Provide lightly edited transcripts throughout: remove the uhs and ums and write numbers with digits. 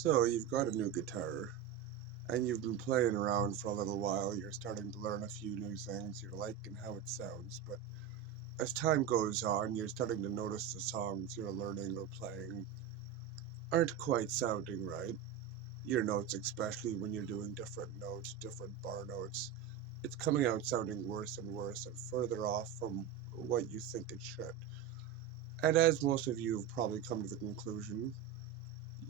So you've got a new guitar, and you've been playing around for a little while. You're starting to learn a few new things. You're liking how it sounds, but as time goes on, you're starting to notice the songs you're learning or playing aren't quite sounding right. Your notes, especially when you're doing different notes, different bar notes, it's coming out sounding worse and worse and further off from what you think it should. And as most of you have probably come to the conclusion,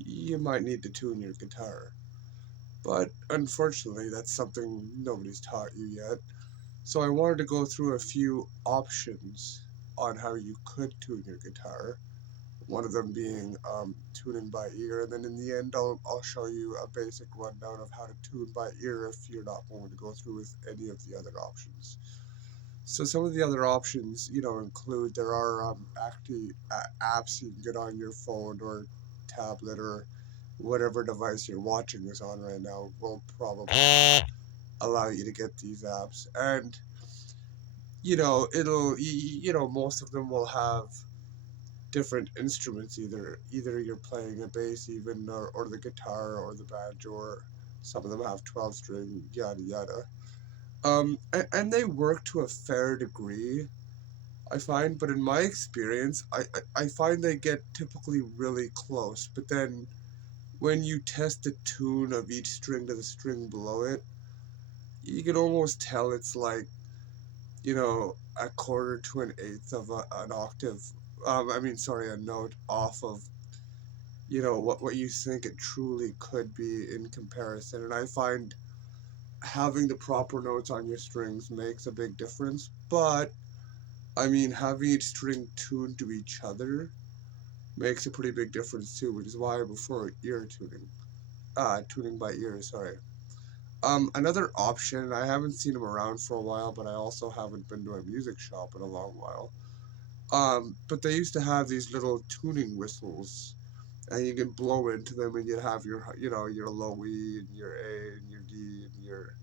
you might need to tune your guitar. But unfortunately, that's something nobody's taught you yet. So I wanted to go through a few options on how you could tune your guitar. One of them being tuning by ear, and then in the end, I'll show you a basic rundown of how to tune by ear if you're not going to go through with any of the other options. So some of the other options, include there are actually apps you can get on your phone or tablet or whatever device you're watching this on right now will probably allow you to get these apps. And most of them will have different instruments, either you're playing a bass even, or the guitar or the banjo, or some of them have 12 string, yada yada. And they work to a fair degree, I find, but in my experience, I find they get typically really close, but then when you test the tune of each string to the string below it, you can almost tell it's like, a quarter to an eighth of an octave. A note off of, what you think it truly could be in comparison. And I find having the proper notes on your strings makes a big difference. But, having each string tuned to each other makes a pretty big difference too, which is why I prefer ear tuning. Tuning by ear, sorry. Another option, I haven't seen them around for a while, but I also haven't been to a music shop in a long while. But they used to have these little tuning whistles, and you can blow into them, and you'd have your low E and your A and your D and your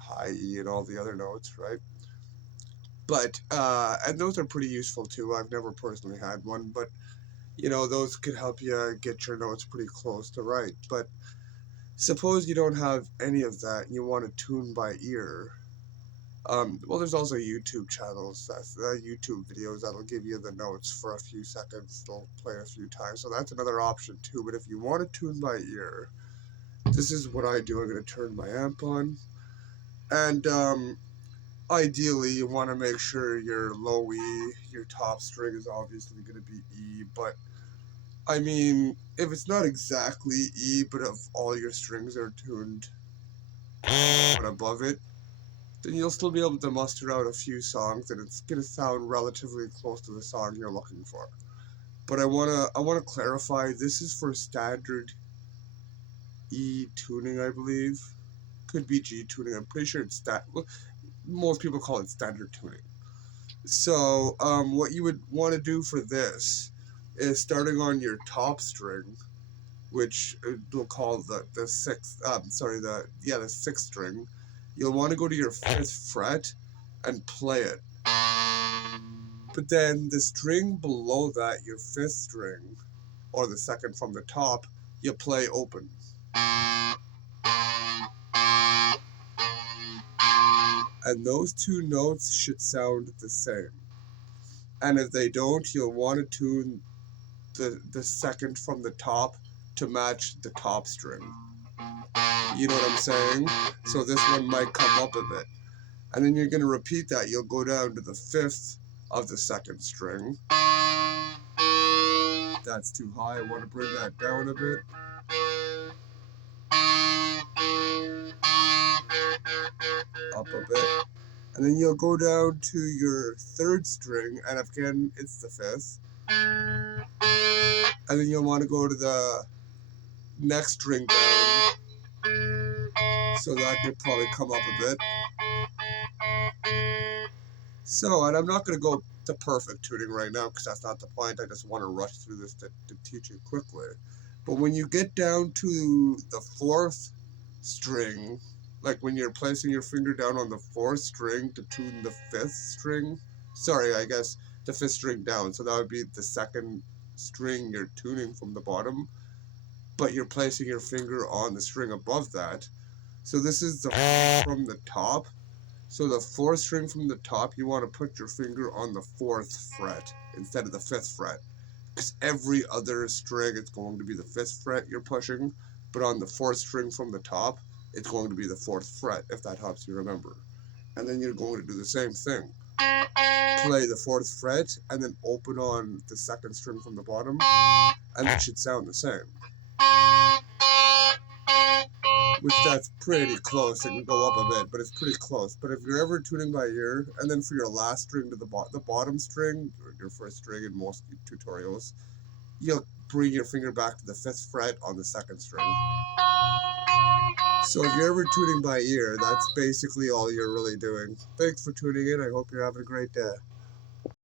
high E and all the other notes, right? But and those are pretty useful too. I've never personally had one, but those could help you get your notes pretty close to right. But suppose you don't have any of that, and you want to tune by ear. Well, there's also YouTube channels, that's YouTube videos that'll give you the notes for a few seconds. They'll play a few times, so that's another option too. But if you want to tune by ear, this is what I do. I'm going to turn my amp on, and ideally, you want to make sure your low E, your top string is obviously going to be E. But if it's not exactly E, but if all your strings are tuned but above it, then you'll still be able to muster out a few songs, and it's gonna sound relatively close to the song you're looking for. But I wanna clarify, this is for standard E tuning, I believe. Could be G tuning. I'm pretty sure it's well, most people call it standard tuning. So what you would want to do for this is starting on your top string, which we'll call the sixth. The sixth string. You'll want to go to your fifth fret and play it. But then the string below that, your fifth string, or the second from the top, you play open. And those two notes should sound the same. And if they don't, you'll want to tune the second from the top to match the top string. You know what I'm saying? So this one might come up a bit. And then you're going to repeat that. You'll go down to the fifth of the second string. That's too high. I want to bring that down a bit. Up a bit. And then you'll go down to your third string, and again, it's the fifth. And then you'll want to go to the next string down. So that could probably come up a bit. So, and I'm not going to go to perfect tuning right now because that's not the point. I just want to rush through this to teach you quickly. But when you get down to the fourth string, like when you're placing your finger down on the fourth string to tune the fifth string, I guess the fifth string down. So that would be the second string you're tuning from the bottom. but you're placing your finger on the string above that. So this is the from the top. So the fourth string from the top, you want to put your finger on the fourth fret instead of the fifth fret. Because every other string, it's going to be the fifth fret you're pushing, but on the fourth string from the top, it's going to be the fourth fret, if that helps you remember. And then you're going to do the same thing. Play the fourth fret, and then open on the second string from the bottom, and it should sound the same. Which that's pretty close. It can go up a bit, but it's pretty close. But if you're ever tuning by ear, and then for your last string to the bottom string, or your first string in most tutorials, you'll bring your finger back to the fifth fret on the second string. So if you're ever tuning by ear, that's basically all you're really doing. Thanks for tuning in. I hope you're having a great day.